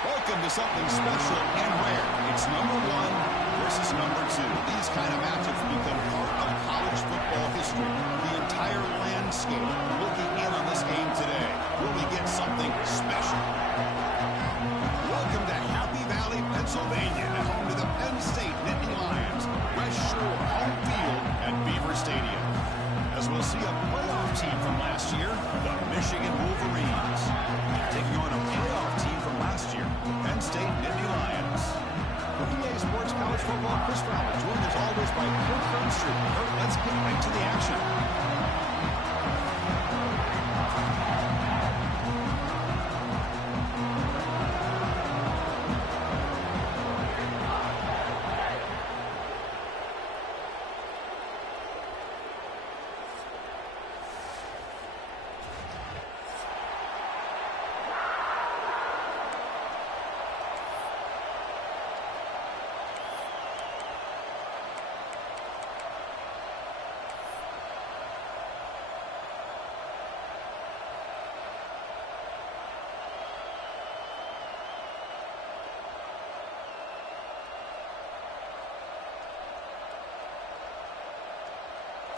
Welcome to something special and rare. It's number 1 versus number 2. These kind of matchups become part of college football history. The entire landscape looking in on this game today. Will we get something special? Welcome to Happy Valley, Pennsylvania, and home to the Penn State Nittany Lions. West Shore home field at Beaver Stadium. As we'll see a playoff team from last year, the Michigan Wolverines, taking on a playoff team from last year, the Penn State Nittany Lions. For EA Sports College Football, Chris Fowler, joined as always by Kurt Fernstreet. Kurt, let's get right to the action.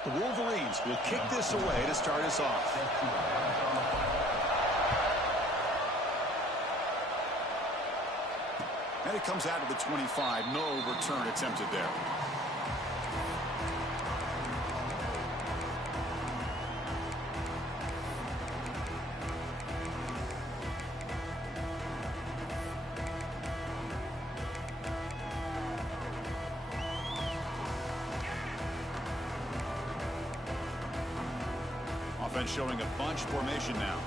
The Wolverines will kick this away to start us off. And it comes out of the 25. No return attempted there. Offense showing a bunch formation now.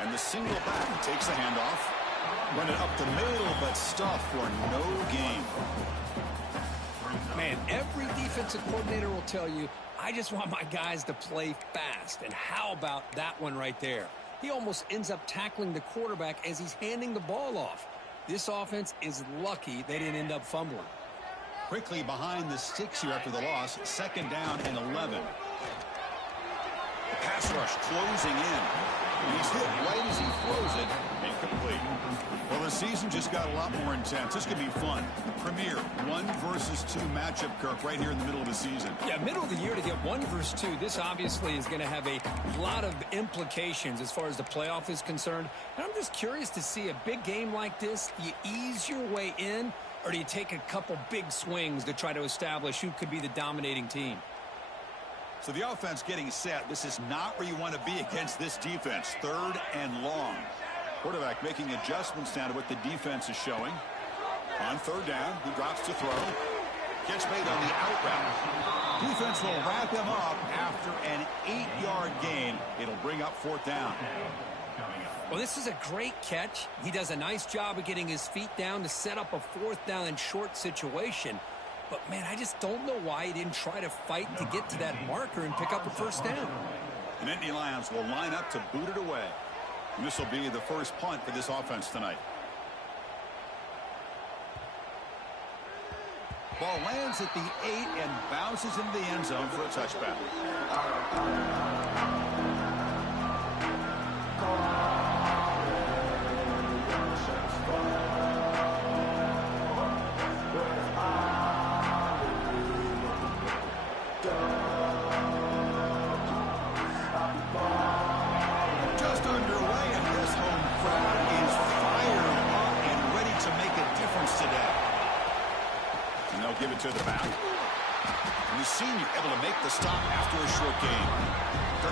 And the single back takes the handoff. Run it up the middle, but stuff for no gain. Man, every defensive coordinator will tell you, I just want my guys to play fast. And how about that one right there? He almost ends up tackling the quarterback as he's handing the ball off. This offense is lucky they didn't end up fumbling. Quickly behind the sticks here after the loss. 2nd down and 11. The pass rush closing in. He's hit right as he throws it. Incomplete. Well, the season just got a lot more intense. This could be fun. Premier 1 versus 2 matchup, Kirk, right here in the middle of the season. Yeah, middle of the year to get 1 versus 2. This obviously is going to have a lot of implications as far as the playoff is concerned. And I'm just curious to see a big game like this. Do you ease your way in, or do you take a couple big swings to try to establish who could be the dominating team? So the offense getting set. This is not where you want to be against this defense. 3rd and long. Quarterback making adjustments down to what the defense is showing. On 3rd down, he drops to throw. Gets made on the out route. Defense will wrap him up after an 8-yard gain. It'll bring up 4th down. Well, this is a great catch. He does a nice job of getting his feet down to set up a 4th down and short situation. But, man, I just don't know why he didn't try to fight to get to that marker and pick up a 1st down. The Nittany Lions will line up to boot it away. And this will be the first punt for this offense tonight. Ball lands at the 8 and bounces into the end zone for a touchback. Give it to the back. And the senior able to make the stop after a short game.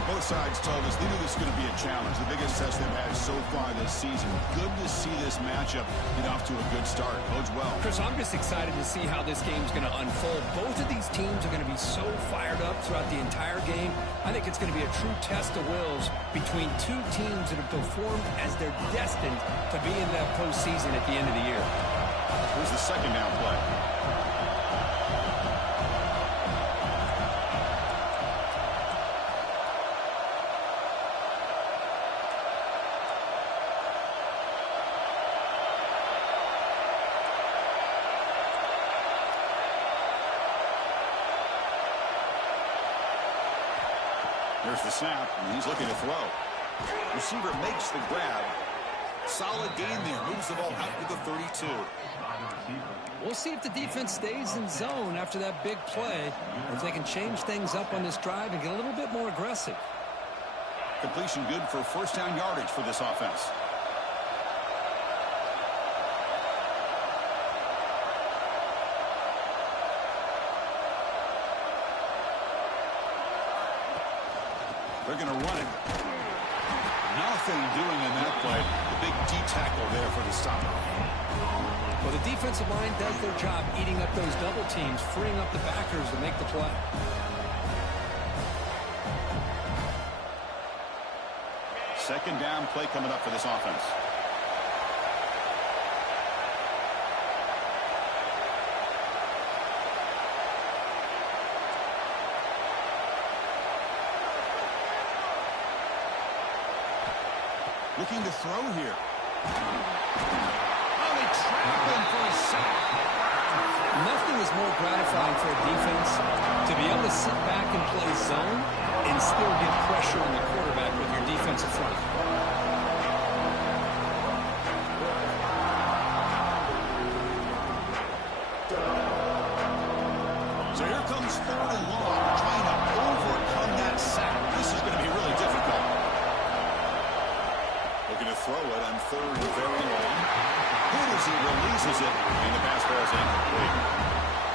Both sides told us they knew this was going to be a challenge, the biggest test they've had so far this season. Good to see this matchup get off to a good start. Bodes well. Chris, I'm just excited to see how this game's going to unfold. Both of these teams are going to be so fired up throughout the entire game. I think it's going to be a true test of wills between two teams that have performed as they're destined to be in that postseason at the end of the year. Here's the second down play. Here's the snap, and he's looking to throw. Receiver makes the grab. Solid gain there. Moves the ball out to the 32. We'll see if the defense stays in zone after that big play, or if they can change things up on this drive and get a little bit more aggressive. Completion good for first down yardage for this offense. They're going to run it. Nothing doing in that play. The big D tackle there for the stop. Well, the defensive line does their job eating up those double teams, freeing up the backers to make the play. Second down play coming up for this offense. Looking to throw here. Oh, they trap him for a sack. Nothing is more gratifying for a defense to be able to sit back and play zone and still get pressure on the quarterback with your defensive front. So here comes third and long, trying to overcome that sack. This is going to be really difficult. Looking to throw it on third and very long. Good as he releases it, and the pass ball is incomplete.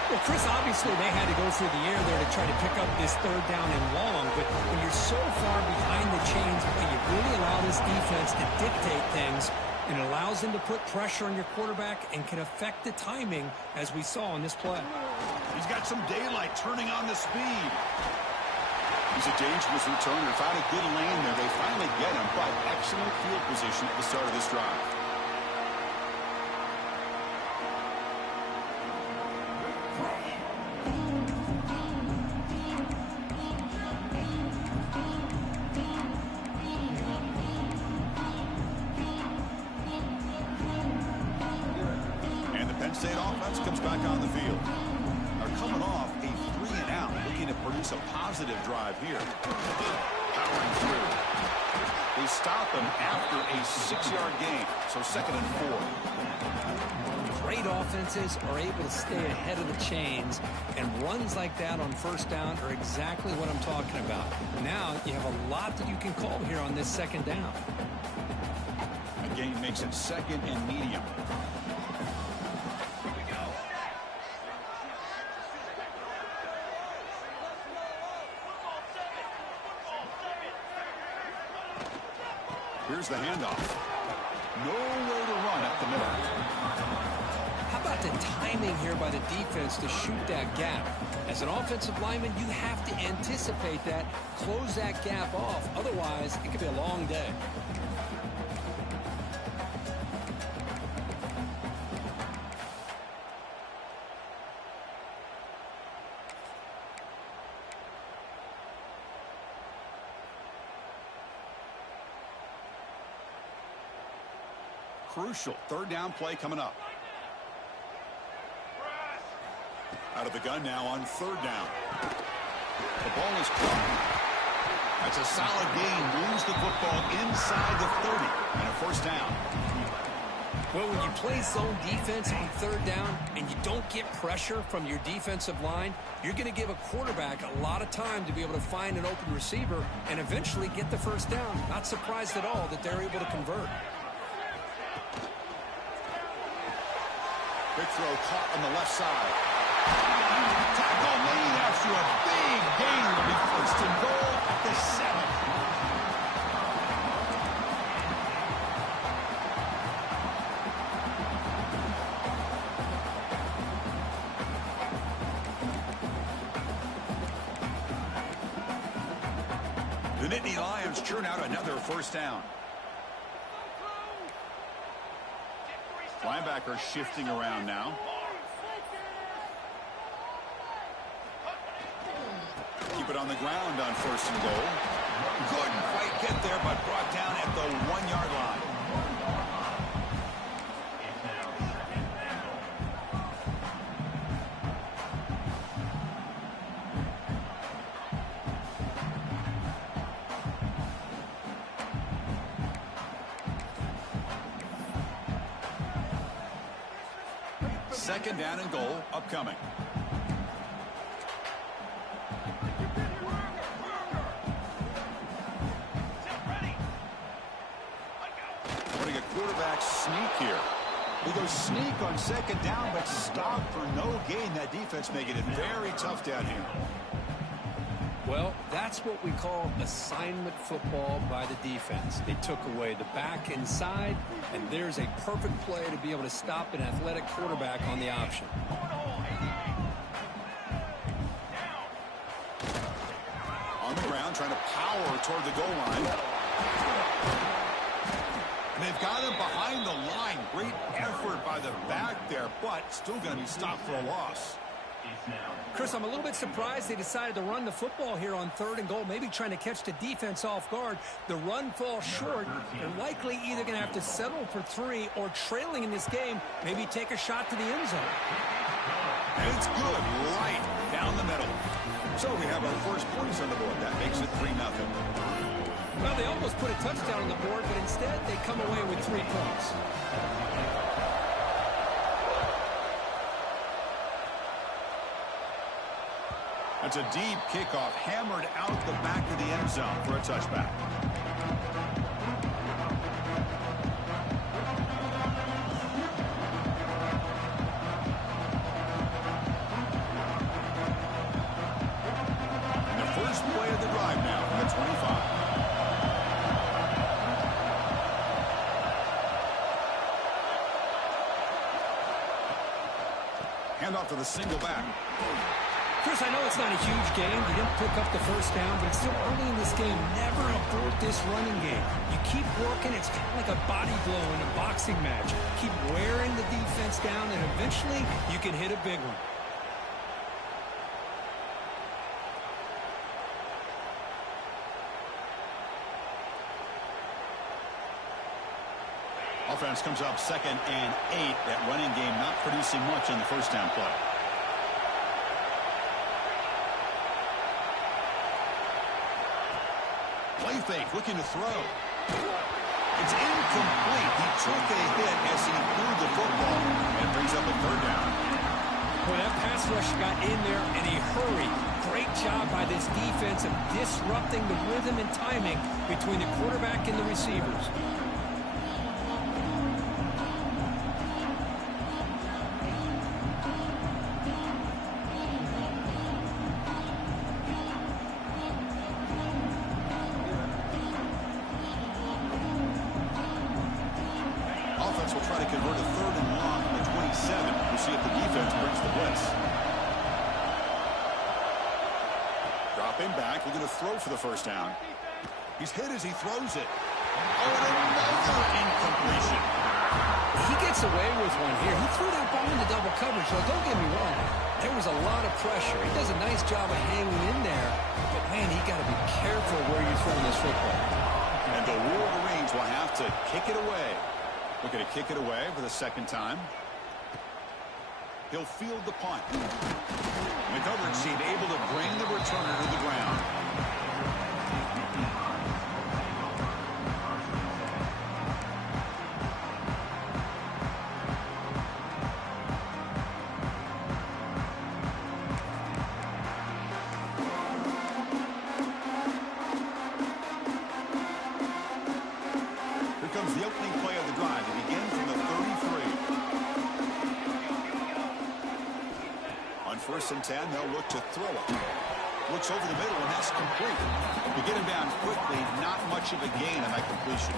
Well, Chris, obviously they had to go through the air there to try to pick up this third down and long, but when you're so far behind the chains, you really allow this defense to dictate things, and it allows them to put pressure on your quarterback and can affect the timing, as we saw in this play. He's got some daylight turning on the speed. He's a dangerous returner. Found a good lane there. They finally get him, but excellent field position at the start of this drive. And the Penn State offense comes back on the field. Are coming off a 3-and-out, looking to produce a positive drive here. Powering through. They stop him after a 6-yard gain, so 2nd and 4. Great offenses are able to stay ahead of the chains, and runs like that on first down are exactly what I'm talking about. Now you have a lot that you can call here on this second down. A gain makes it 2nd and medium. Here's the handoff. Nowhere to run up the middle. How about the timing here by the defense to shoot that gap? As an offensive lineman, you have to anticipate that, close that gap off. Otherwise, it could be a long day. Crucial third down play coming up. Out of the gun now on third down. The ball is caught. That's a solid gain. Moves the football inside the 30 and a first down. Well, when you play zone defense on third down and you don't get pressure from your defensive line, you're going to give a quarterback a lot of time to be able to find an open receiver and eventually get the first down. Not surprised at all that they're able to convert. Big throw caught on the left side. Tackle made after a big gain. Will be first and goal at the 7. The Nittany Lions churn out another first down. Linebacker shifting around now. Keep it on the ground on first and goal. Couldn't quite get there, but brought down at the 1-yard line. Second down and goal upcoming. Putting a quarterback sneak here. He goes sneak on second down, but stop for no gain. That defense making it very tough down here. Well, that's what we call assignment football by the defense. They took away the back inside, and there's a perfect play to be able to stop an athletic quarterback on the option. On the ground, trying to power toward the goal line. And they've got him behind the line. Great effort by the back there, but still going to be stopped for a loss. Chris, I'm a little bit surprised they decided to run the football here on third and goal, maybe trying to catch the defense off guard. The run falls short. They're likely either going to have to settle for 3 or, trailing in this game, maybe take a shot to the end zone. And it's good right down the middle. So we have our first points on the board. That makes it 3-0. Well, they almost put a touchdown on the board, but instead they come away with 3 points. That's a deep kickoff, hammered out the back of the end zone for a touchback. And the first play of the drive now from the 25. Handoff to the single back. Chris, I know it's not a huge game. You didn't pick up the first down, but it's still early in this game. Never abort this running game. You keep working. It's kind of like a body blow in a boxing match. Keep wearing the defense down, and eventually you can hit a big one. Offense comes up 2nd and 8. That running game not producing much on the first down play. Play fake, looking to throw. It's incomplete. He took a hit as he threw the football and brings up a 3rd down. Boy, that pass rush got in there in a hurry. Great job by this defense of disrupting the rhythm and timing between the quarterback and the receivers. Will try to convert a 3rd and long from the 27. We'll see if the defense brings the blitz. Dropping back, looking to throw for the first down. He's hit as he throws it. Oh, and another incompletion. He gets away with one here. He threw that ball into double coverage, so don't get me wrong. There was a lot of pressure. He does a nice job of hanging in there. But, man, he got to be careful where you're throwing this football. And the Wolverines will have to kick it away. Looking to kick it away for the 2nd time. He'll field the punt. McGovern seemed able to bring the returner to the ground. The opening play of the drive to begin from the 33. On first and 10. They'll look to throw it. Looks over the middle, and that's complete. To get him down quickly, not much of a gain on that completion.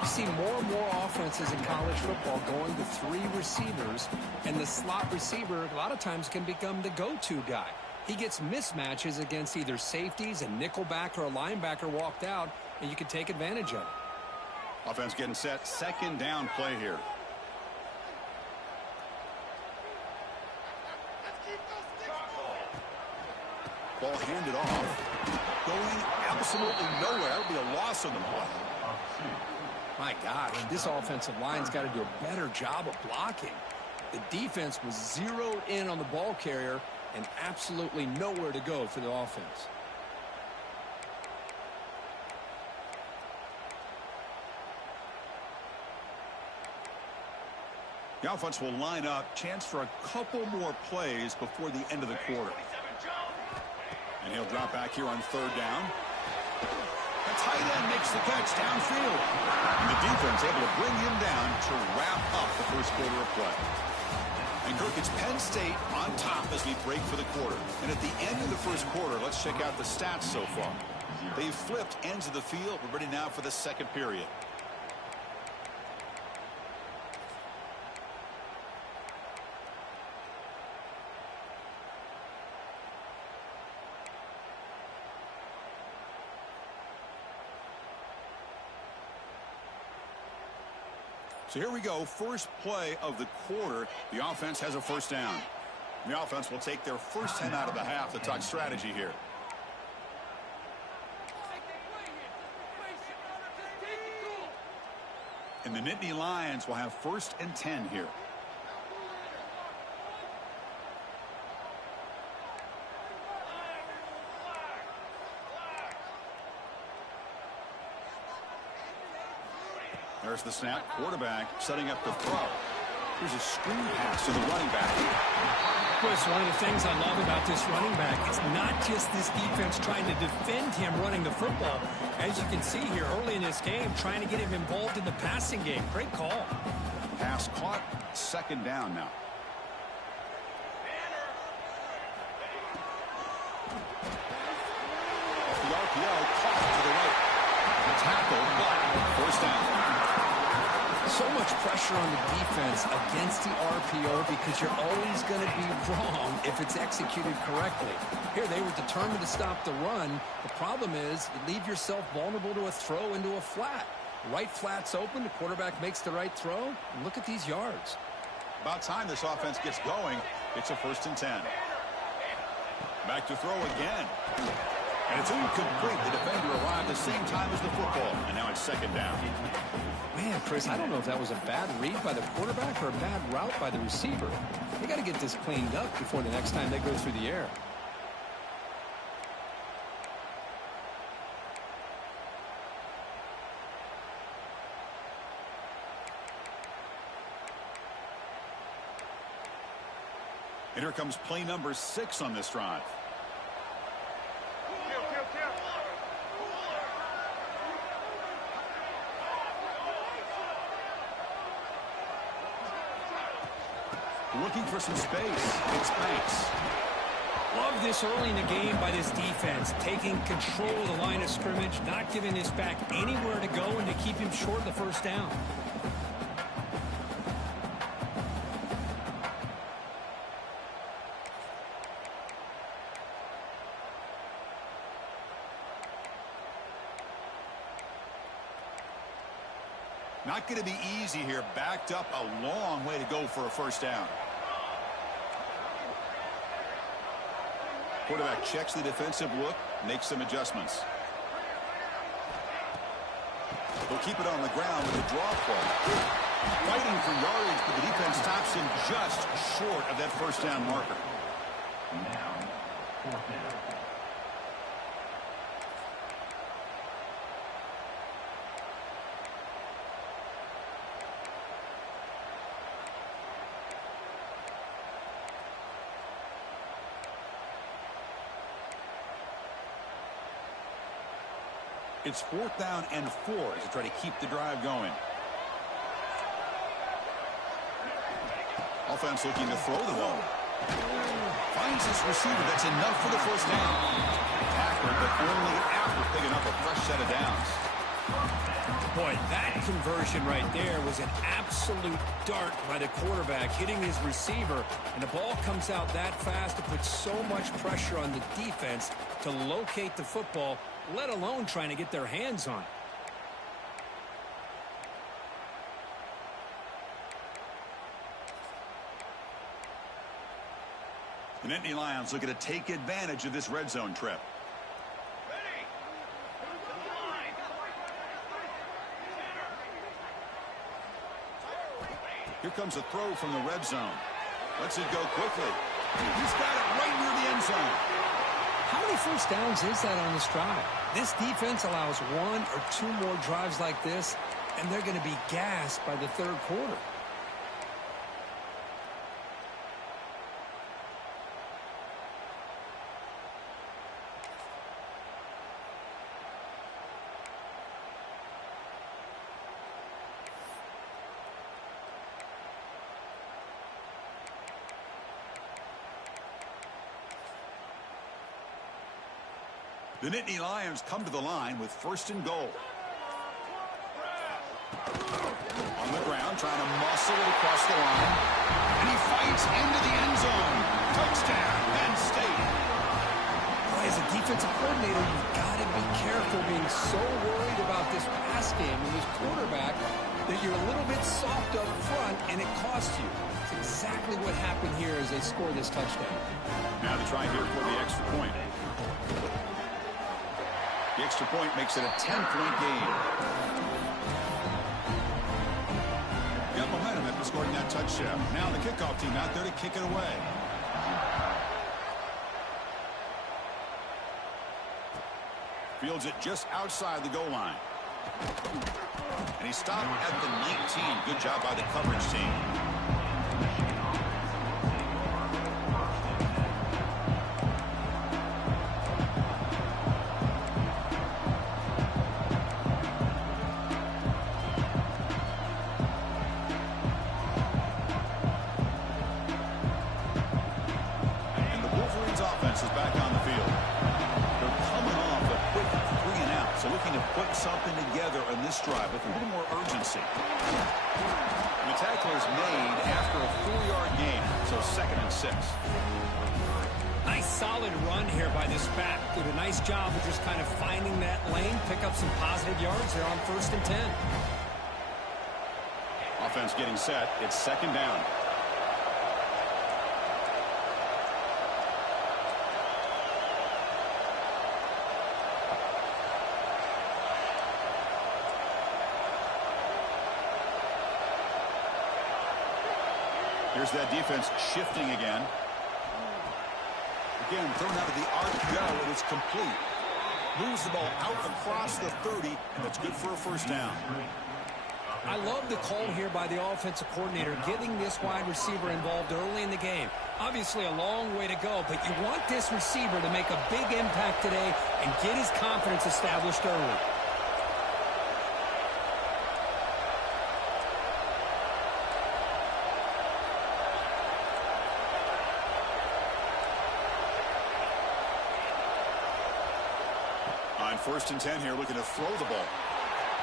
You see more and more offenses in college football going to 3 receivers, and the slot receiver a lot of times can become the go-to guy. He gets mismatches against either safeties, a nickelback, or a linebacker walked out, and you can take advantage of it. Offense getting set. Second down play here. Ball handed off. Going absolutely nowhere. That'll be a loss on the play. My gosh, this offensive line's got to do a better job of blocking. The defense was zeroed in on the ball carrier and absolutely nowhere to go for the offense. The offense will line up. Chance for a couple more plays before the end of the quarter. And he'll drop back here on third down. The tight end makes the catch downfield. And the defense able to bring him down to wrap up the first quarter of play. And Kirk, it's Penn State on top as we break for the quarter. And at the end of the first quarter, let's check out the stats so far. They've flipped ends of the field. We're ready now for the second period. So here we go, first play of the quarter. The offense has a first down. The offense will take their first 10 out of the half to talk strategy here. And the Nittany Lions will have first and 10 here. There's the snap. Quarterback setting up the throw. Here's a screen pass to the running back. Chris, one of the things I love about this running back, it's not just this defense trying to defend him running the football. As you can see here early in this game, trying to get him involved in the passing game. Great call. Pass caught. Second down now. Off the RPO, caught to the right. The tackle, but first down. So much pressure on the defense against the RPO because you're always going to be wrong if it's executed correctly. Here, they were determined to stop the run. The problem is you leave yourself vulnerable to a throw into a flat. Right flat's open. The quarterback makes the right throw. And look at these yards. About time this offense gets going. It's a first and 10. Back to throw again. And it's incomplete. The defender arrived the same time as the football. And now it's second down. Man, Chris, I don't know if that was a bad read by the quarterback or a bad route by the receiver. They got to get this cleaned up before the next time they go through the air. And here comes play number 6 on this drive. Looking for some space. It's Banks. Love this early in the game by this defense. Taking control of the line of scrimmage, not giving this back anywhere to go, and to keep him short of the first down. Not going to be easy here. Backed up a long way to go for a first down. Quarterback checks the defensive look, makes some adjustments. He'll keep it on the ground with a draw play. Fighting for yardage, but the defense stops him just short of that first down marker. It's 4th down and 4 as they try to keep the drive going. Offense looking to throw the ball. Finds this receiver. That's enough for the first down. Tackled, but only after picking up a fresh set of downs. Boy, that conversion right there was an absolute dart by the quarterback, hitting his receiver, and the ball comes out that fast to put so much pressure on the defense to locate the football, let alone trying to get their hands on it. The Nittany Lions looking to take advantage of this red zone trip. Here comes a throw from the red zone. Lets it go quickly. He's got it right near the end zone. How many first downs is that on this drive? This defense allows 1 or 2 more drives like this, and they're going to be gassed by the third quarter. The Nittany Lions come to the line with first and goal. On the ground, trying to muscle it across the line. And he fights into the end zone. Touchdown, Penn State. Boy, as a defensive coordinator, you've got to be careful being so worried about this pass game and this quarterback that you're a little bit soft up front and it costs you. It's exactly what happened here as they score this touchdown. Now they try here for the extra point. The extra point makes it a 10-point game. Got momentum after scoring that touchdown. Now the kickoff team out there to kick it away. Fields it just outside the goal line. And he stopped at the 19. Good job by the coverage team. Something together on this drive with a little more urgency. And the tackle is made after a 4-yard gain, so 2nd and 6. Nice solid run here by this back. Did a nice job of just kind of finding that lane, pick up some positive yards there on 1st and 10. Offense getting set. It's 2nd down. Here's that defense shifting again. Again, thrown out of the RPO, and it's complete. Moves the ball out across the 30, and that's good for a first down. I love the call here by the offensive coordinator, getting this wide receiver involved early in the game. Obviously a long way to go, but you want this receiver to make a big impact today and get his confidence established early. On 1st and 10 here, looking to throw the ball.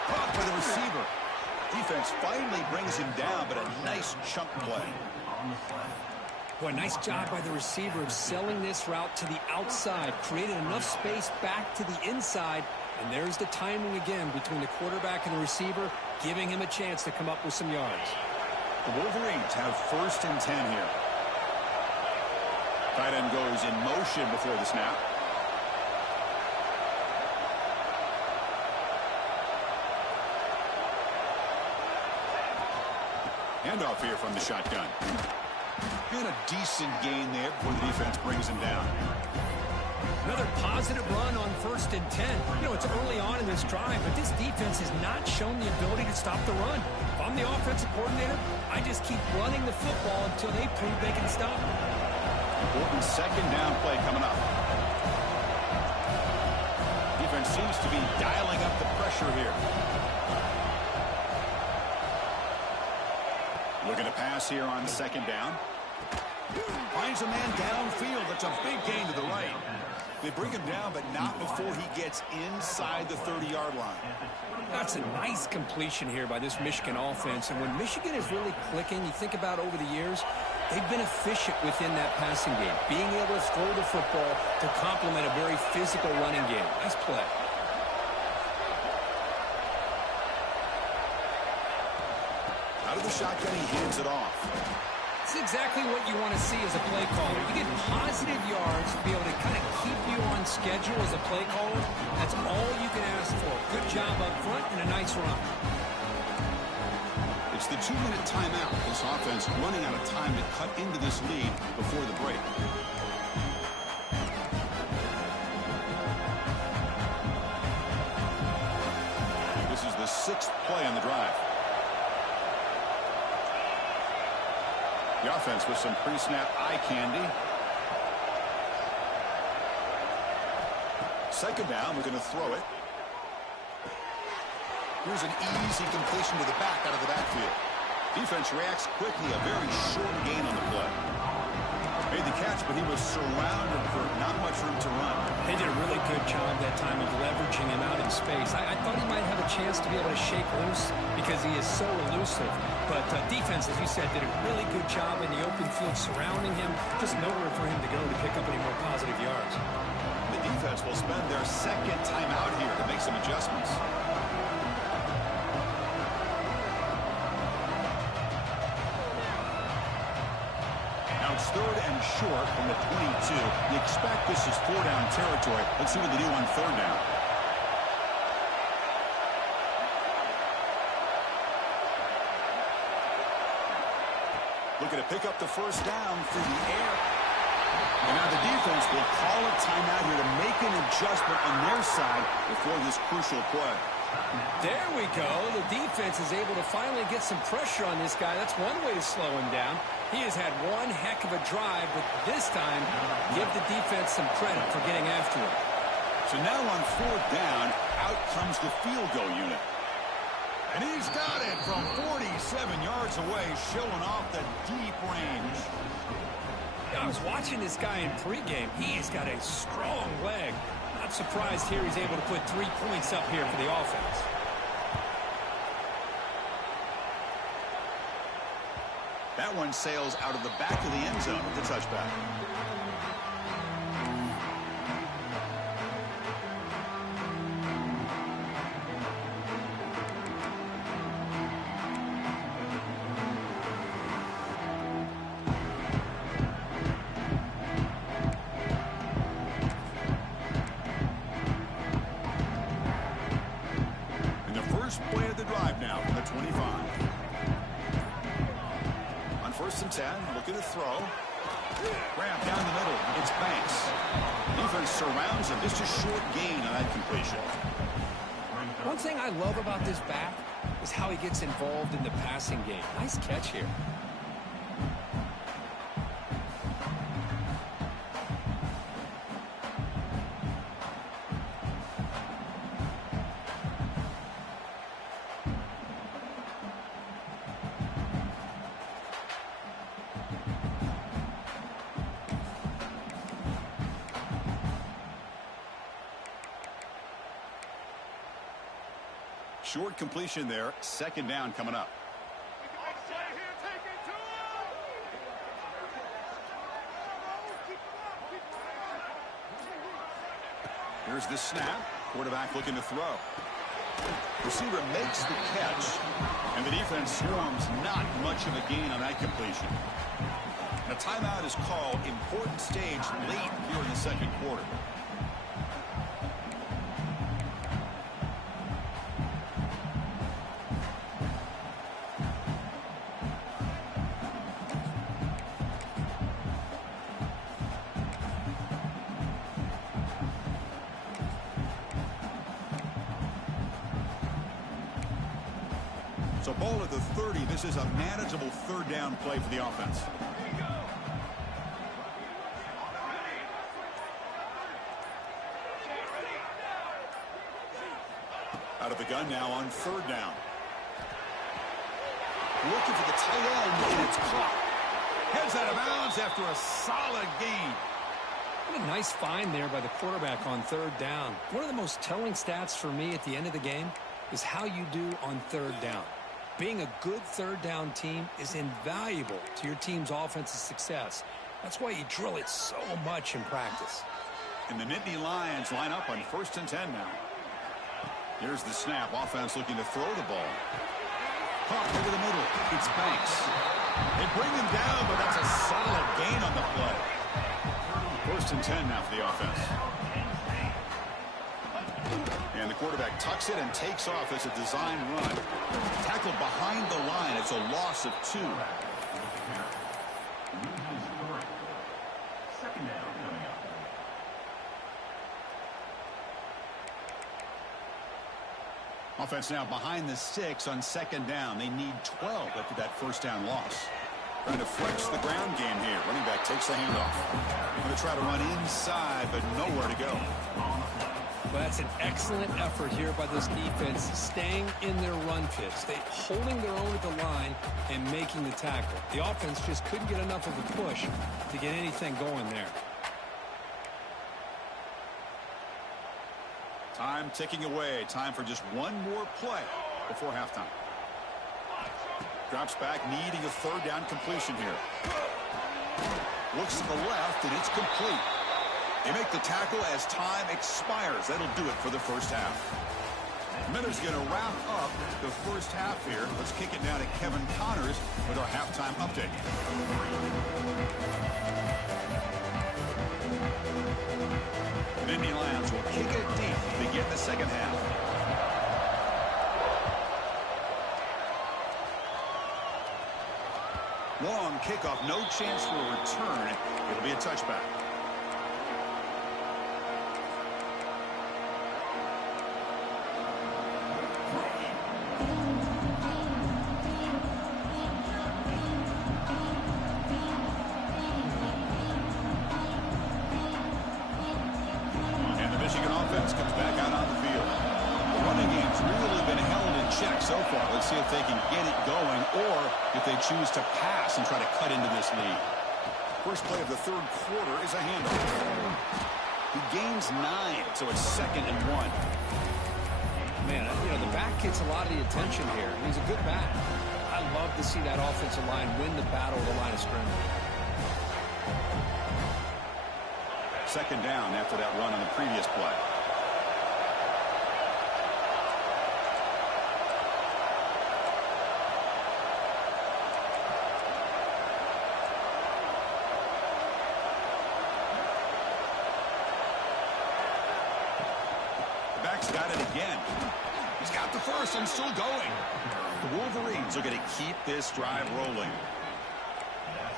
Caught by the receiver. Defense finally brings him down, but a nice chunk play. Boy, nice job by the receiver of selling this route to the outside, created enough space back to the inside, and there's the timing again between the quarterback and the receiver, giving him a chance to come up with some yards. The Wolverines have 1st and 10 here. Tight end goes in motion before the snap. Handoff here from the shotgun. And a decent gain there before the defense brings him down. Another positive run on 1st and 10. You know, it's early on in this drive, but this defense has not shown the ability to stop the run. If I'm the offensive coordinator, I just keep running the football until they prove they can stop it. Important 2nd down play coming up. Defense seems to be dialing up the pressure here. Looking to pass here on 2nd down. Finds a man downfield. That's a big gain to the right. They bring him down, but not before he gets inside the 30-yard line. That's a nice completion here by this Michigan offense. And when Michigan is really clicking, you think about over the years, they've been efficient within that passing game, being able to throw the football to complement a very physical running game. Nice play. Out of the shotgun, he hands it off. It's exactly what you want to see as a play caller. You get positive yards to be able to kind of keep you on schedule as a play caller. That's all you can ask for. Good job up front and a nice run. It's the 2-minute timeout. This offense running out of time to cut into this lead before the break. This is the 6th play on the drive. The offense with some pre-snap eye candy. Second down, we're going to throw it. Here's an easy completion to the back out of the backfield. Defense reacts quickly, a very short gain on the play. Made the catch, but he was surrounded for not much room to run. They did a really good job that time of leveraging him out in space. I thought he might have a chance to be able to shake loose because he is so elusive. But defense, as you said, did a really good job in the open field surrounding him. Just nowhere for him to go to pick up any more positive yards. The defense will spend their second timeout here to make some adjustments. Now it's 3rd and short from the 22. You expect this is 4-down territory. Let's see what they do on 3rd down. Looking to pick up the first down through the air. And now the defense will call a timeout here to make an adjustment on their side before this crucial play. There we go. The defense is able to finally get some pressure on this guy. That's one way to slow him down. He has had one heck of a drive, but this time, give the defense some credit for getting after him. So now on 4th down, out comes the field goal unit. And he's got it from 47 yards away, showing off the deep range. I was watching this guy in pregame. He has got a strong leg. Not surprised here he's able to put 3 points up here for the offense. That one sails out of the back of the end zone with the touchback. Play of the drive now from the 25. On 1st and 10, looking to throw. Grab down the middle. It's Banks. Defense surrounds him. Just a short gain on that completion. One thing I love about this back is how he gets involved in the passing game. Nice catch here. Short completion there. 2nd down coming up. Here's the snap. Quarterback looking to throw. Receiver makes the catch. And the defense swarms. Not much of a gain on that completion. And a timeout is called. Important stage late here in the 2nd quarter. So ball at the 30. This is a manageable 3rd down play for the offense. Out of the gun now on 3rd down. Looking for the tight end, and it's caught. Heads out of bounds after a solid gain. What a nice find there by the quarterback on third down. One of the most telling stats for me at the end of the game is how you do on third down. Being a good third down team is invaluable to your team's offensive success. That's why you drill it so much in practice. And the Nittany Lions line up on 1st and 10 now. Here's the snap. Offense looking to throw the ball. Pump over the middle. It's Banks. They bring him down, but that's a solid gain on the play. 1st and 10 now for the offense. And the quarterback tucks it and takes off as a design run. Tackled behind the line. It's a loss of 2. Offense now behind the 6 on 2nd down. They need 12 after that 1st down loss. Trying to flex the ground game here. Running back takes the handoff. Going to try to run inside, but nowhere to go. Well, that's an excellent effort here by this defense, staying in their run fits. They holding their own at the line and making the tackle. The offense just couldn't get enough of a push to get anything going there. Time ticking away. Time for just one more play before halftime. Drops back, needing a 3rd down completion here. Looks to the left, and it's complete. They make the tackle as time expires. That'll do it for the 1st half. Miller's going to wrap up the 1st half here. Let's kick it now to Kevin Connors with our halftime update. The Nittany Lions will kick it deep to begin the 2nd half. Long kickoff, no chance for a return. It'll be a touchback. And the Michigan offense comes back out on the field. The running game's really been held in check so far. Let's see if they can get it going or if they choose to pass and try to cut into this lead. First play of the 3rd quarter is a handoff. He gains 9, so it's 2nd and 1. Man, you know, the back gets a lot of the attention here. He's a good back. I love to see that offensive line win the battle of the line of scrimmage. 2nd down after that run on the previous play. Got it again. He's got the 1st and still going. The Wolverines are going to keep this drive rolling.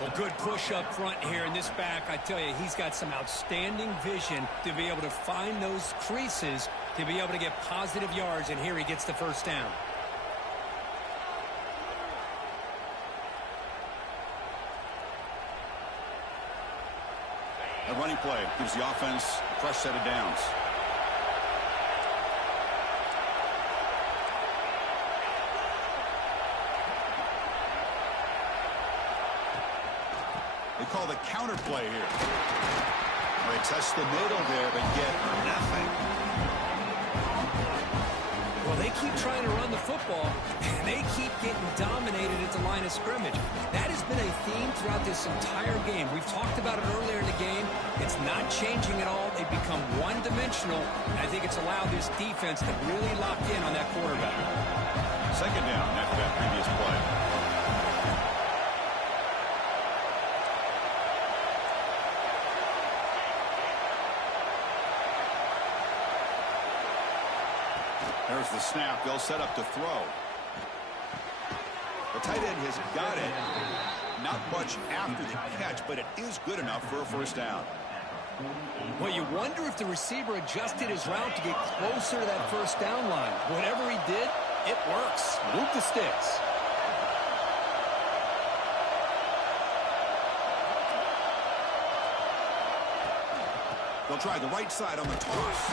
Well, good push up front here in this back. I tell you, he's got some outstanding vision to be able to find those creases to be able to get positive yards, and here he gets the 1st down. A running play gives the offense a fresh set of downs. They call the counter play here. They test the middle there, but get nothing. Well, they keep trying to run the football, and they keep getting dominated at the line of scrimmage. That has been a theme throughout this entire game. We've talked about it earlier in the game. It's not changing at all. They've become one-dimensional, and I think it's allowed this defense to really lock in on that quarterback. 2nd down after that previous play. There's the snap. They'll set up to throw. The tight end has got it. Not much after the catch, but it is good enough for a 1st down. Well, you wonder if the receiver adjusted his route to get closer to that 1st down line. Whatever he did, it works. Move the sticks. They'll try the right side on the toss.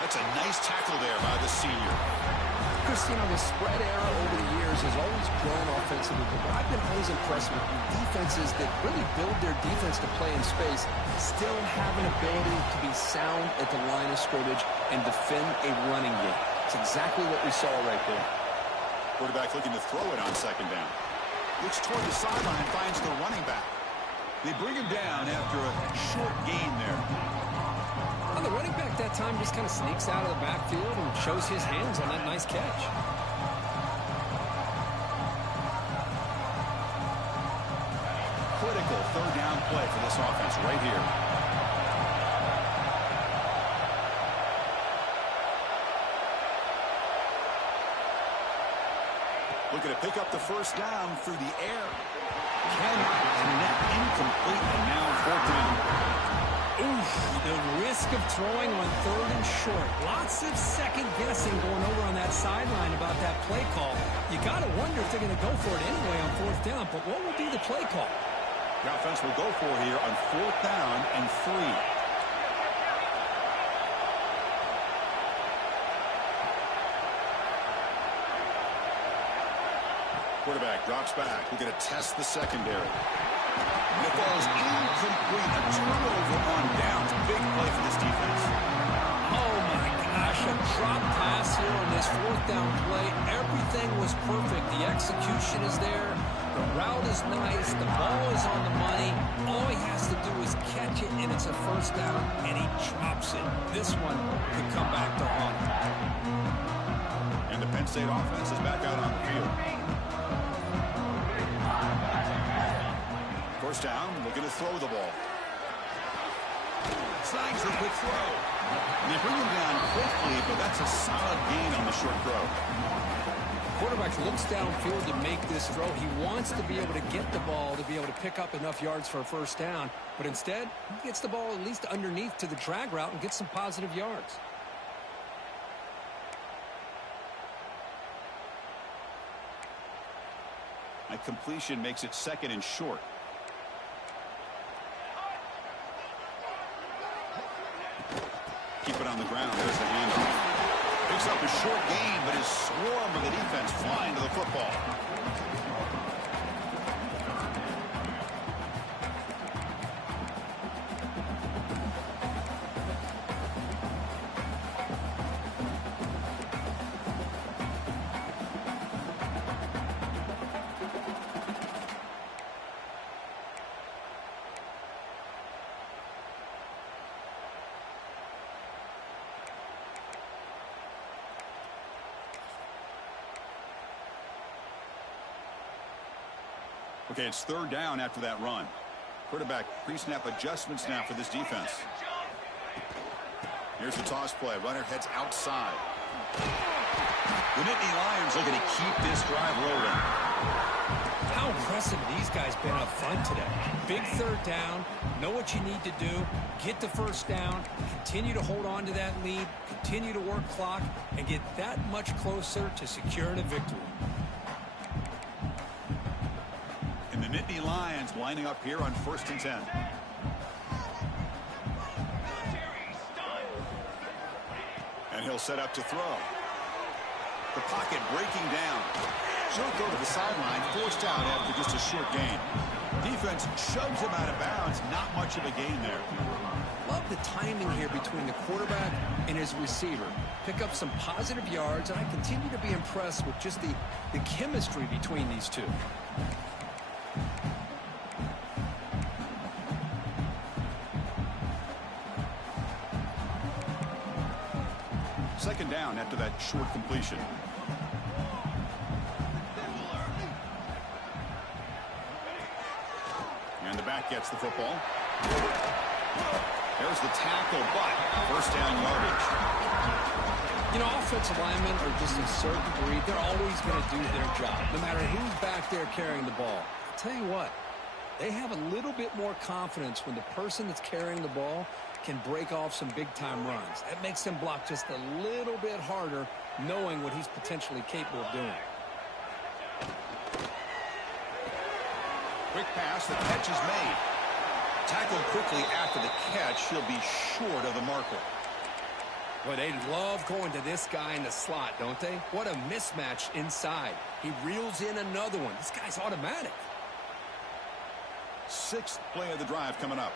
That's a nice tackle there by the senior. Christine, the spread era over the years has always grown offensively, but what I've been always impressed with defenses that really build their defense to play in space still have an ability to be sound at the line of scrimmage and defend a running game. It's exactly what we saw right there. Quarterback looking to throw it on second down. Looks toward the sideline and finds the running back. They bring him down after a short gain there. Well, the running back that time just kind of sneaks out of the backfield and shows his hands on that nice catch. Critical third down play for this offense right here. Looking to pick up the first down through the air. Cannot connect, incomplete, and now fourth down. Oof, the risk of throwing on third and short. Lots of second guessing going over on that sideline about that play call. You got to wonder if they're going to go for it anyway on fourth down, but what will be the play call? The offense will go for here on fourth down and 3. Quarterback drops back. We're going to test the secondary. And it falls incomplete. A turnover on downs. Big play for this defense. Oh, my gosh. A drop pass here on this fourth down play. Everything was perfect. The execution is there. The route is nice. The ball is on the money. All he has to do is catch it, and it's a first down, and he drops it. This one could come back to haunt him. And the Penn State offense is back out on the field. First down, looking to throw the ball. Snags the quick throw. And they bring him down quickly, but that's a solid gain on the short throw. Quarterback looks downfield to make this throw. He wants to be able to get the ball to be able to pick up enough yards for a first down, but instead, he gets the ball at least underneath to the drag route and gets some positive yards. A completion makes it second and short. Keep it on the ground. There's the handoff. Picks up a short gain, but is swarmed with the defense flying to the football. Okay, it's third down after that run. Quarterback pre-snap adjustments now for this defense. Here's the toss play. Runner heads outside. The Nittany Lions looking to keep this drive rolling. How impressive these guys been up front today. Big third down. Know what you need to do. Get the first down. Continue to hold on to that lead. Continue to work clock and get that much closer to securing a victory. The Nittany Lions lining up here on 1st and 10. And he'll set up to throw. The pocket breaking down. She'll go to the sideline, forced out after just a short gain. Defense shoves him out of bounds. Not much of a gain there. Love the timing here between the quarterback and his receiver. Pick up some positive yards, and I continue to be impressed with just the chemistry between these two. Second down after that short completion. And the back gets the football. There's the tackle, but first down yardage. You know, offensive linemen are just a certain breed. They're always going to do their job, no matter who's back there carrying the ball. I'll tell you what, they have a little bit more confidence when the person that's carrying the ball can break off some big-time runs. That makes them block just a little bit harder, knowing what he's potentially capable of doing. Quick pass, the catch is made. Tackled quickly after the catch, he'll be short of the marker. Boy, they love going to this guy in the slot, don't they? What a mismatch inside. He reels in another one. This guy's automatic. Sixth play of the drive coming up.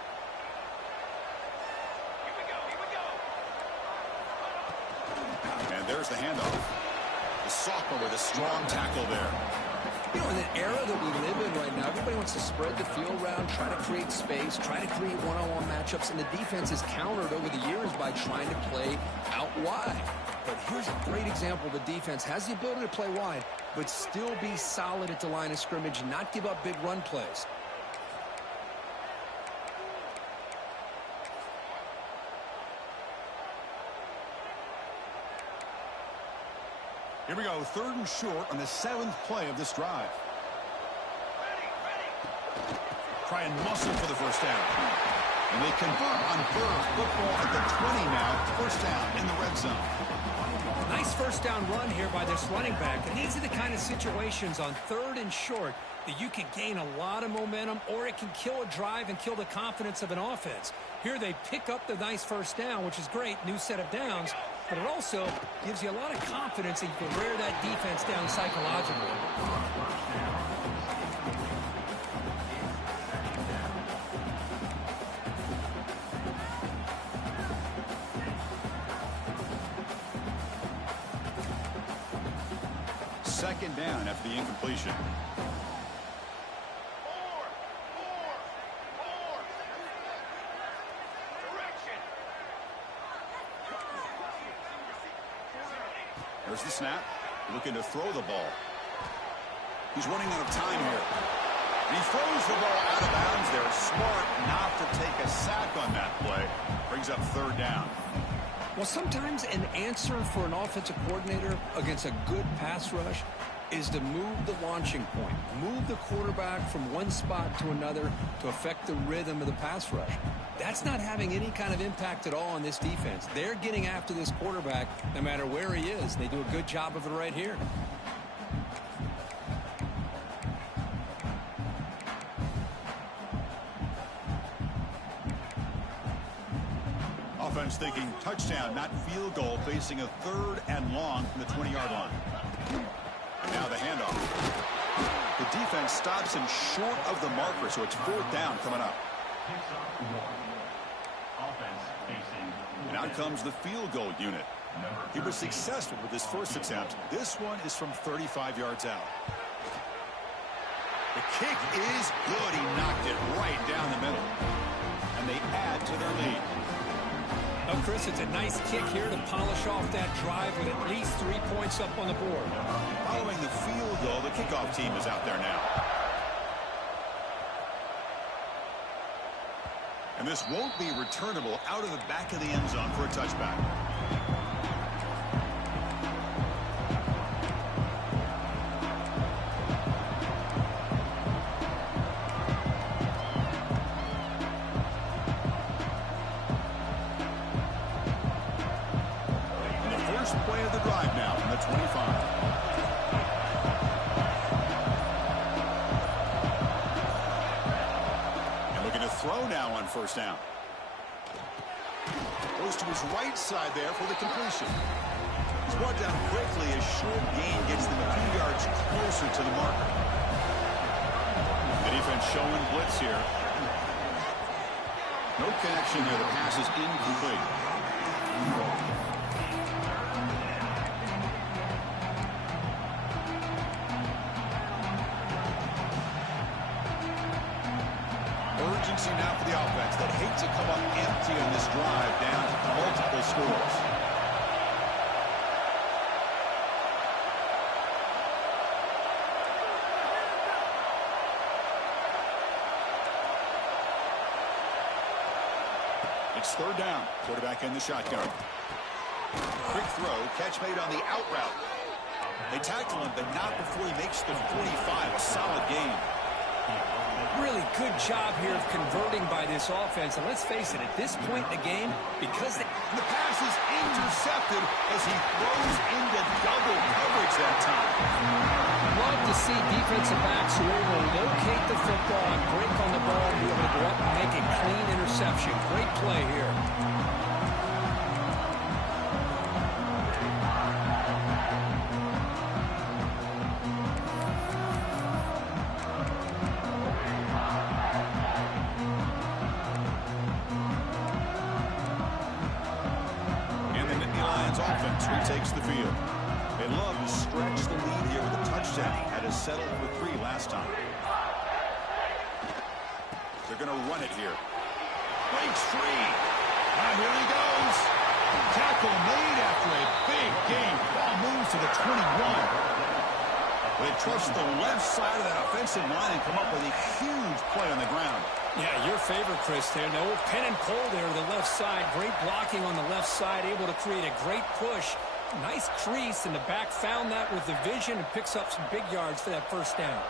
And there's the handoff. The sophomore with a strong tackle there. You know, in an era that we live in right now, everybody wants to spread the field around, try to create space, try to create one-on-one matchups, and the defense is countered over the years by trying to play out wide. But here's a great example. The defense has the ability to play wide, but still be solid at the line of scrimmage, not give up big run plays. Here we go, 3rd and short on the 7th play of this drive. Try and muscle for the first down. And they convert on 3rd. Football at the 20 now. First down in the red zone. Nice first down run here by this running back. And these are the kind of situations on 3rd and short that you can gain a lot of momentum, or it can kill a drive and kill the confidence of an offense. Here they pick up the nice first down, which is great, new set of downs, but it also gives you a lot of confidence that you can wear that defense down psychologically. Second down after the incompletion. There's the snap. Looking to throw the ball. He's running out of time here. And he throws the ball out of bounds. They're smart not to take a sack on that play. Brings up 3rd down. Well, sometimes an answer for an offensive coordinator against a good pass rush is to move the launching point, move the quarterback from one spot to another to affect the rhythm of the pass rush. That's not having any kind of impact at all on this defense. They're getting after this quarterback no matter where he is. They do a good job of it right here. Offense thinking touchdown, not field goal, facing a 3rd and long from the 20-yard line. And now the handoff. The defense stops him short of the marker, so it's 4th down coming up. And out comes the field goal unit. He was successful with his first attempt. This one is from 35 yards out. The kick is good. He knocked it right down the middle. And they add to their lead. Now, Chris, it's a nice kick here to polish off that drive with at least 3 points up on the board. Following the field goal, the kickoff team is out there now. And this won't be returnable out of the back of the end zone for a touchback. And the first play of the drive now from the 25. Throw now on first down. Goes to his right side there for the completion. He's brought down quickly as short gain gets them a few yards closer to the marker. The defense showing blitz here. No connection there. The pass is incomplete. Urgency now for the offense. They'd hate to come up empty on this drive down multiple scores. It's 3rd down. Quarterback in the shotgun. Quick throw. Catch made on the out route. They tackle him, but not before he makes the 45. A solid gain. Really good job here of converting by this offense. And let's face it, at this point in the game, because the pass is intercepted as he throws into double coverage that time. Love to see defensive backs who are able to locate the football and break on the ball and be able to go up and make a clean interception. Great play here. retakes the field. They love to stretch the lead here with a touchdown. Had to settle for 3 last time. They're going to run it here. Breaks free. And here he goes. Tackle made after a big gain. Ball moves to the 21. They trust the left side of that offensive line and come up with a huge play on the ground. Yeah, your favorite, Chris, there. No Penn and Cole there to the left side. Great blocking on the left side, able to create a great push. Nice crease, and the back found that with the vision and picks up some big yards for that first down.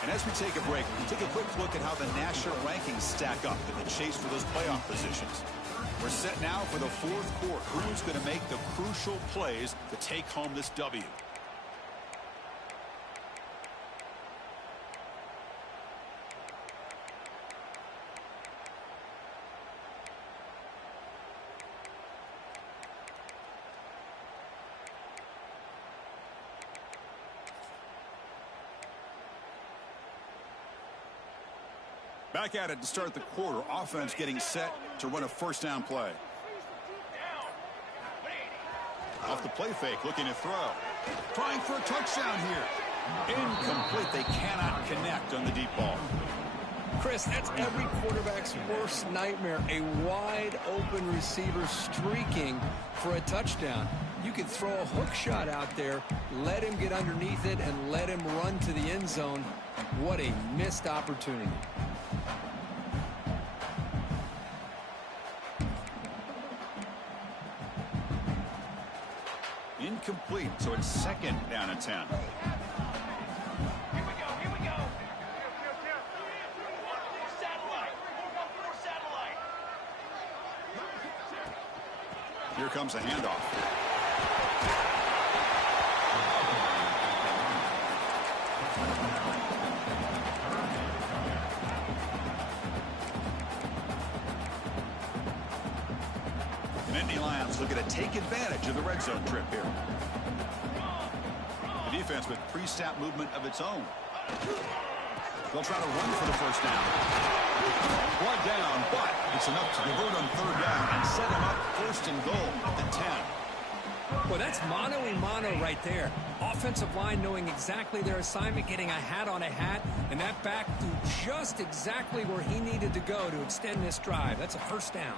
And as we take a break, take a quick look at how the national rankings stack up in the chase for those playoff positions. We're set now for the fourth quarter. Who's going to make the crucial plays to take home this W? Back at it to start the quarter. Offense getting set to run a first down play. Off the play fake, looking to throw. Trying for a touchdown here. Incomplete. They cannot connect on the deep ball. Chris, that's every quarterback's worst nightmare. A wide open receiver streaking for a touchdown. You can throw a hook shot out there, let him get underneath it, and let him run to the end zone. What a missed opportunity. Incomplete, so it's second down and 10. Here we go. Satellite. Here comes a handoff. Nittany Lions looking to take advantage of the red zone trip here. The defense with pre-snap movement of its own. They'll try to run for the first down. One down, but it's enough to convert on third down and set them up first and goal at the 10. Well, that's mano-a-mano right there. Offensive line knowing exactly their assignment, getting a hat on a hat, and that back to just exactly where he needed to go to extend this drive. That's a first down.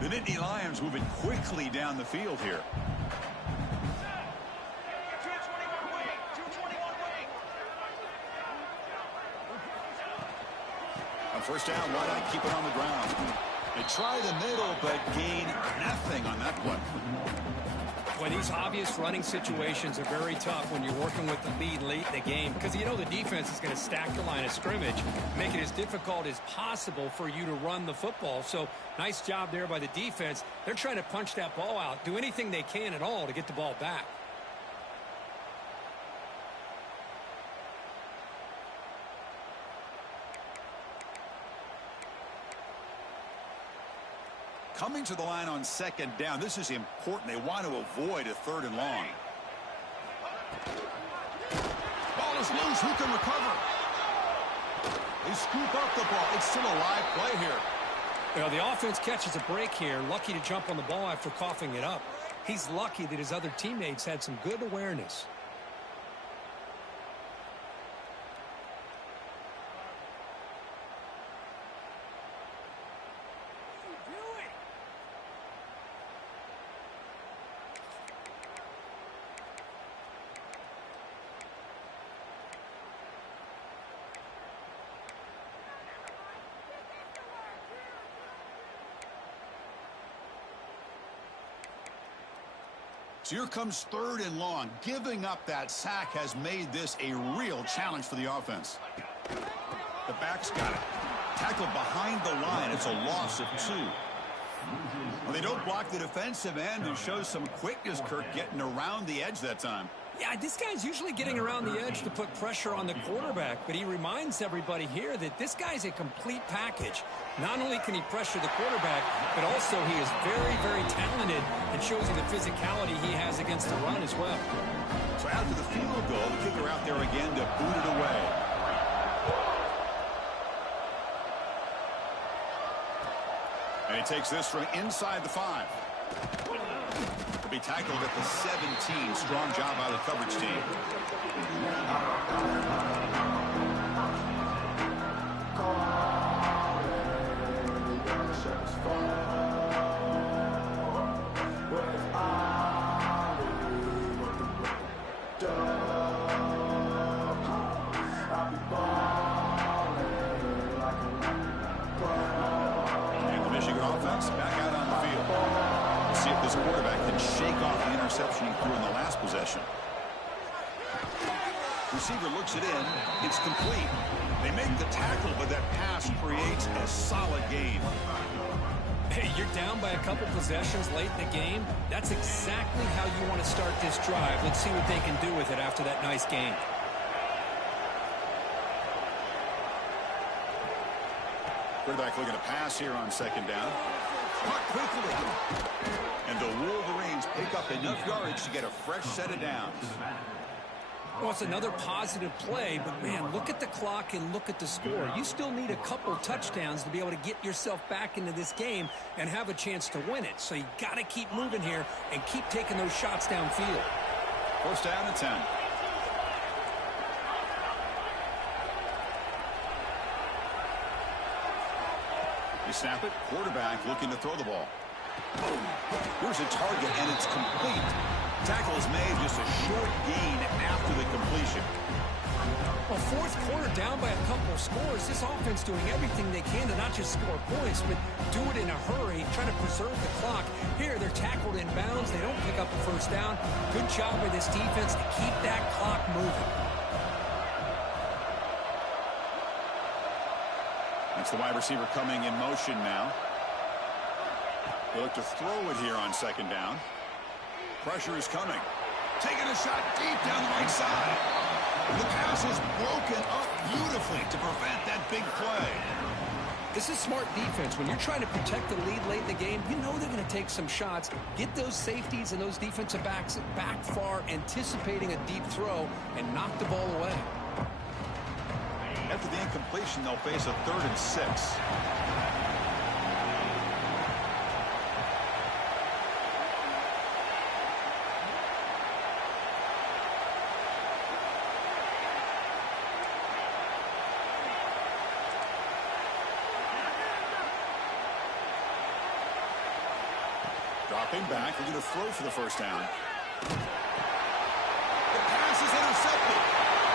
The Nittany Lions moving quickly down the field here. On first down, why not keep it on the ground? They try the middle, but gain nothing on that play. Boy, these obvious running situations are very tough when you're working with the lead late in the game, because you know the defense is going to stack the line of scrimmage, make it as difficult as possible for you to run the football. So nice job there by the defense. They're trying to punch that ball out, do anything they can at all to get the ball back. Coming to the line on second down. This is important. They want to avoid a third and long. Ball is loose. Who can recover? They scoop up the ball. It's still a live play here. Well, the offense catches a break here. Lucky to jump on the ball after coughing it up. He's lucky that his other teammates had some good awareness. So here comes third and long. Giving up that sack has made this a real challenge for the offense. The back's got it. Tackled behind the line. It's a loss of 2. Well, they don't block the defensive end and show some quickness, Kirk, getting around the edge that time. Yeah, this guy's usually getting around the edge to put pressure on the quarterback, but he reminds everybody here that this guy's a complete package. Not only can he pressure the quarterback, but also he is very, very talented and shows you the physicality he has against the run as well. So after the field goal, the kicker out there again to boot it away. And he takes this from inside the 5. Be tackled at the 17. Strong job by the coverage team. And the Michigan offense back out on the field. We'll see if this quarterback can shake off the interception he threw in the last possession. Receiver looks it in. It's complete. They make the tackle, but that pass creates a solid gain. Hey, you're down by a couple possessions late in the game. That's exactly how you want to start this drive. Let's see what they can do with it after that nice game. Quarterback looking to pass here on second down. Caught quickly. And the Wolverines pick up enough yardage to get a fresh set of downs. Well, it's another positive play, but, man, look at the clock and look at the score. You still need a couple touchdowns to be able to get yourself back into this game and have a chance to win it. So you got to keep moving here and keep taking those shots downfield. First down and 10. They snap it. Quarterback looking to throw the ball. Here's a target, and it's complete. Tackle is made, just a short gain after the completion. Well, fourth quarter down by a couple of scores. This offense doing everything they can to not just score points, but do it in a hurry, trying to preserve the clock. Here, they're tackled in bounds. They don't pick up the first down. Good job by this defense to keep that clock moving. That's the wide receiver coming in motion now. They look to throw it here on second down. Pressure is coming. Taking a shot deep down the right side. The pass is broken up beautifully to prevent that big play. This is smart defense. When you're trying to protect the lead late in the game, you know they're going to take some shots. Get those safeties and those defensive backs back far, anticipating a deep throw, and knock the ball away. After the incompletion, they'll face a 3rd and 6. Dropping back, we're going to throw for the first down. The pass is intercepted.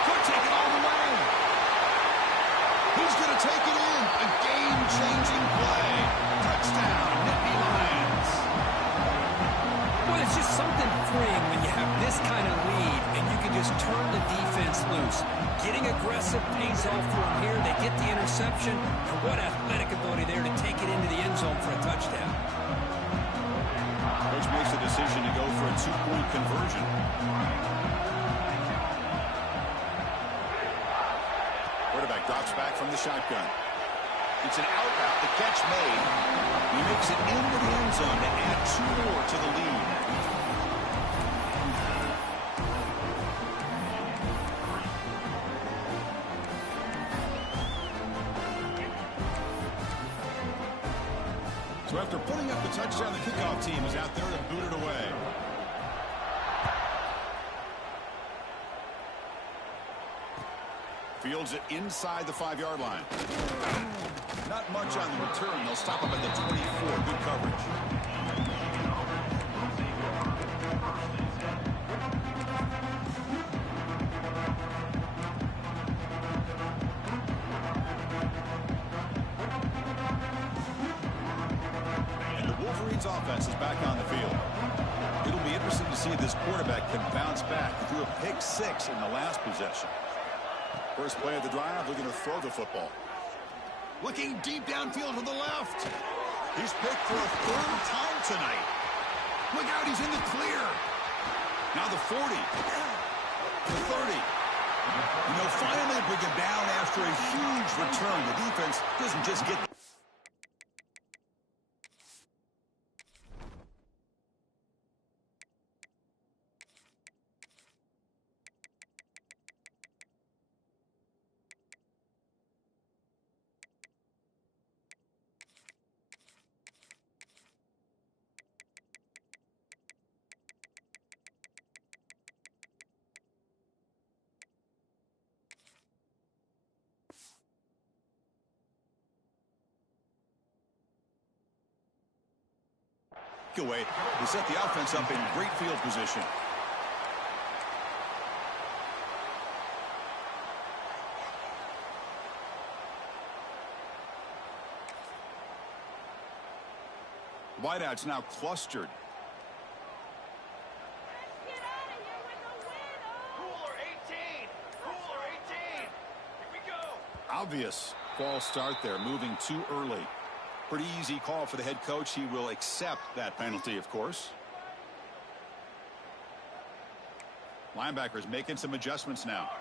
Could take it all the way. He's going to take it in. A game-changing play. Touchdown, Nittany Lions. Well, it's just something freeing when you have this kind of lead and you can just turn the defense loose. Getting aggressive pays off for them here. They get the interception. And what athletic ability there to take it into the end zone for a touchdown. Coach makes the decision to go for a 2-point conversion. Quarterback drops back from the shotgun. It's an out route, the catch made. He makes it into the end zone to add 2 more to the lead. So after putting up the touchdown, the kickoff team is out there to boot it away. Fields it inside the 5-yard line. Not much on the return. They'll stop him at the 24. Good coverage. And the Wolverines offense is back on the field. It'll be interesting to see if this quarterback can bounce back. He threw a pick 6 in the last possession. First play of the drive, looking to throw the football. Looking deep downfield to the left. He's picked for a third time tonight. Look out, he's in the clear. Now the 40. The 30. Finally bring him down after a huge return. The defense doesn't just get... away to set the offense up in great field position. Wideouts now clustered. Cooler 18. Cooler 18. Here we go. Obvious false start there, moving too early. Pretty easy call for the head coach. He will accept that penalty, of course. Linebackers making some adjustments now.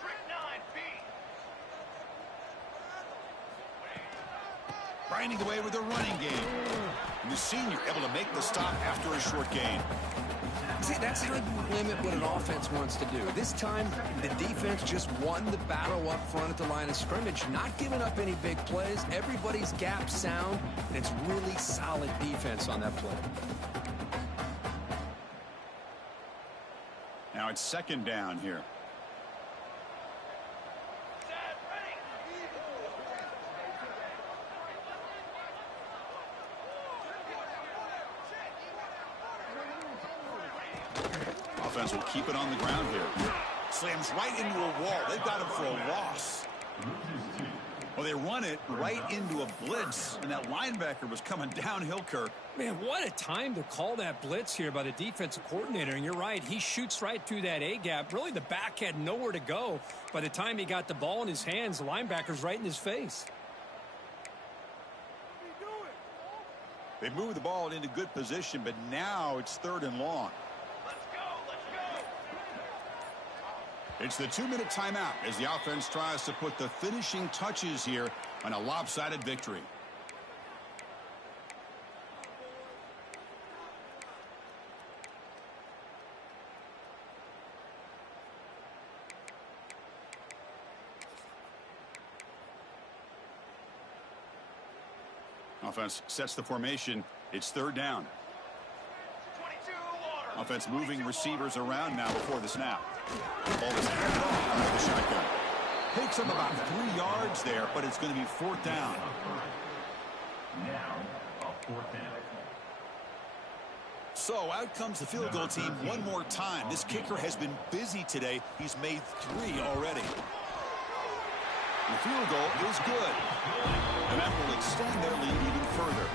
Trick 9B. Grinding away with a running game. And the senior able to make the stop after a short gain. See, that's how you limit what an offense wants to do. This time, the defense just won the battle up front at the line of scrimmage, not giving up any big plays. Everybody's gap sound, and it's really solid defense on that play. Now it's second down here. Offense will keep it on the ground here. Slams right into a wall. They've got him for a loss. Well, they run it right into a blitz, and that linebacker was coming downhill, Kirk. Man, what a time to call that blitz here by the defensive coordinator. And you're right, he shoots right through that A-gap. Really, the back had nowhere to go. By the time he got the ball in his hands, the linebacker's right in his face. They move the ball into good position, but now it's third and long. It's the 2-minute timeout as the offense tries to put the finishing touches here on a lopsided victory. Offense sets the formation. It's third down. Offense moving receivers around now before the snap. The ball is handed off out of the shotgun. Picks up about 3 yards there, but it's going to be fourth down. Now, a fourth down. So out comes the field goal team one more time. This kicker has been busy today. He's made 3 already. The field goal is good. And that will extend their lead even further.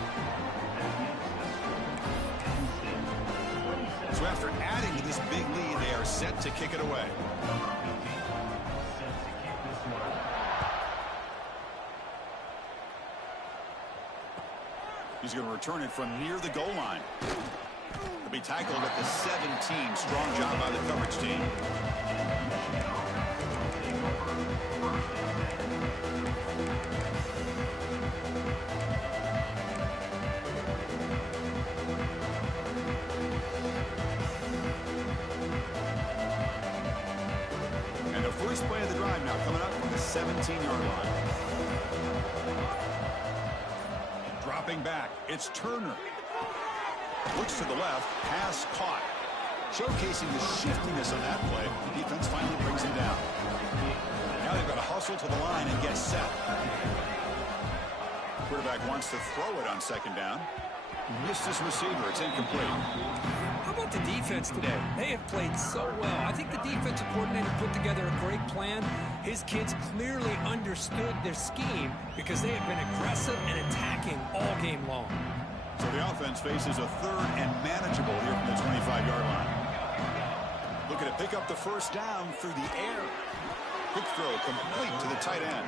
So after adding to this big lead, they are set to kick it away. He's going to return it from near the goal line. He'll be tackled at the 17. Strong job by the coverage team. And the first play of the drive now coming up from the 17-yard line. Dropping back, it's Turner. Looks to the left, pass caught. Showcasing the shiftiness on that play. The defense finally brings him down. Now they've got to hustle to the line and get set. Quarterback wants to throw it on second down. Missed his receiver. It's incomplete. How about the defense today? They have played so well. I think the defensive coordinator put together a great plan. His kids clearly understood their scheme because they have been aggressive and attacking all game long. So the offense faces a third and manageable here from the 25-yard line. Looking to pick up the first down through the air. Quick throw complete to the tight end.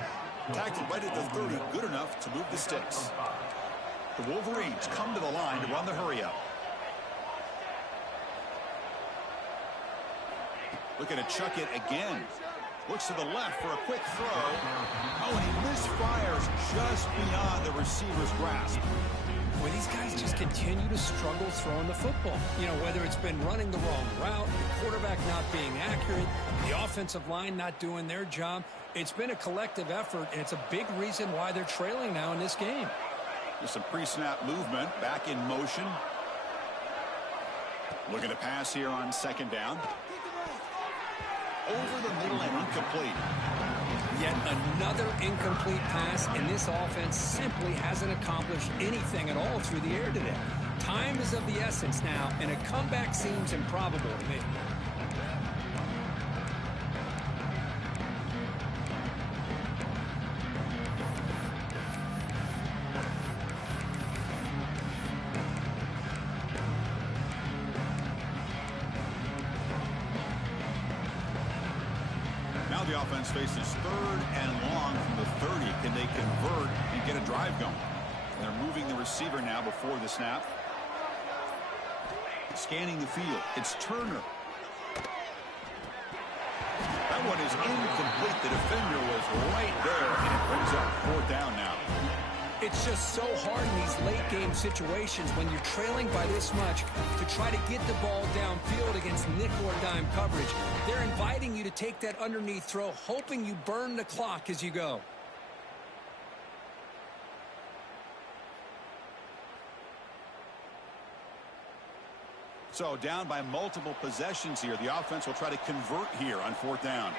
Tackled right at the 30, good enough to move the sticks. The Wolverines come to the line to run the hurry-up. Looking to chuck it again. Looks to the left for a quick throw. Oh, and he misfires just beyond the receiver's grasp. Boy, these guys just continue to struggle throwing the football. You know, whether it's been running the wrong route, the quarterback not being accurate, the offensive line not doing their job. It's been a collective effort, and it's a big reason why they're trailing now in this game. Just some pre-snap movement, back in motion. Looking to pass here on second down. Over the middle and incomplete. Yet another incomplete pass, and this offense simply hasn't accomplished anything at all through the air today. Time is of the essence now, and a comeback seems improbable to me. Now the offense faces third and long from the 30. Can they convert and get a drive going? And they're moving the receiver now before the snap. Scanning the field. It's Turner. That one is incomplete. The defender was right there, and it brings up fourth down now. It's just so hard in these late-game situations when you're trailing by this much to try to get the ball downfield against nickel or dime coverage. They're inviting you to take that underneath throw, hoping you burn the clock as you go. So down by multiple possessions here. The offense will try to convert here on fourth down.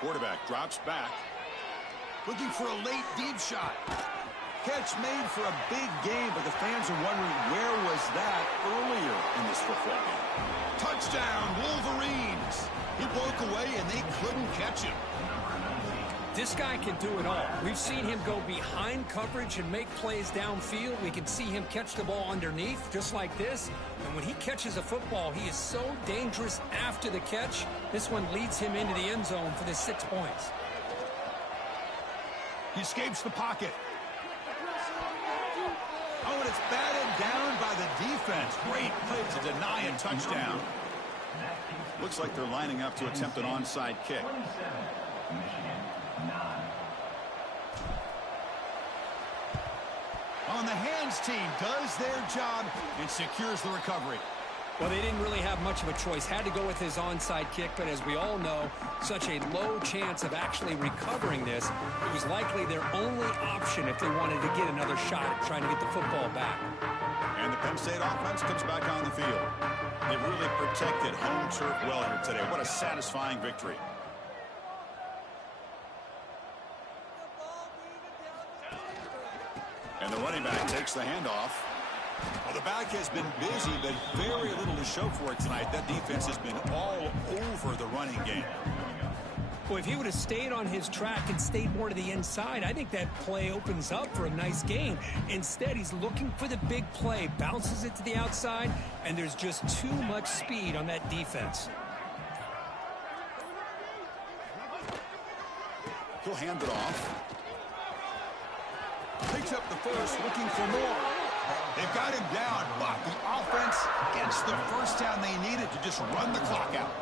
Quarterback drops back. Looking for a late deep shot. Catch made for a big game, but the fans are wondering where was that earlier in this football game. Touchdown, Wolverines. He broke away and they couldn't catch him. This guy can do it all. We've seen him go behind coverage and make plays downfield. We can see him catch the ball underneath, just like this. And when he catches a football, he is so dangerous after the catch. This one leads him into the end zone for the 6 points. He escapes the pocket. Oh, and it's batted down by the defense. Great play to deny a touchdown. Looks like they're lining up to attempt an onside kick. On the hands team does their job and secures the recovery. Well, they didn't really have much of a choice. Had to go with his onside kick, but as we all know, such a low chance of actually recovering this. It was likely their only option if they wanted to get another shot at trying to get the football back. And the Penn State offense comes back on the field. They really protected home turf well here today. What a satisfying victory. And the running back takes the handoff. Well, the back has been busy, but very little to show for it tonight. That defense has been all over the running game. Boy, if he would have stayed on his track and stayed more to the inside, I think that play opens up for a nice gain. Instead, he's looking for the big play, bounces it to the outside, and there's just too much speed on that defense. He'll hand it off. Picks up the first, looking for more. They've got him down, but the offense gets the first down they needed to just run the clock out.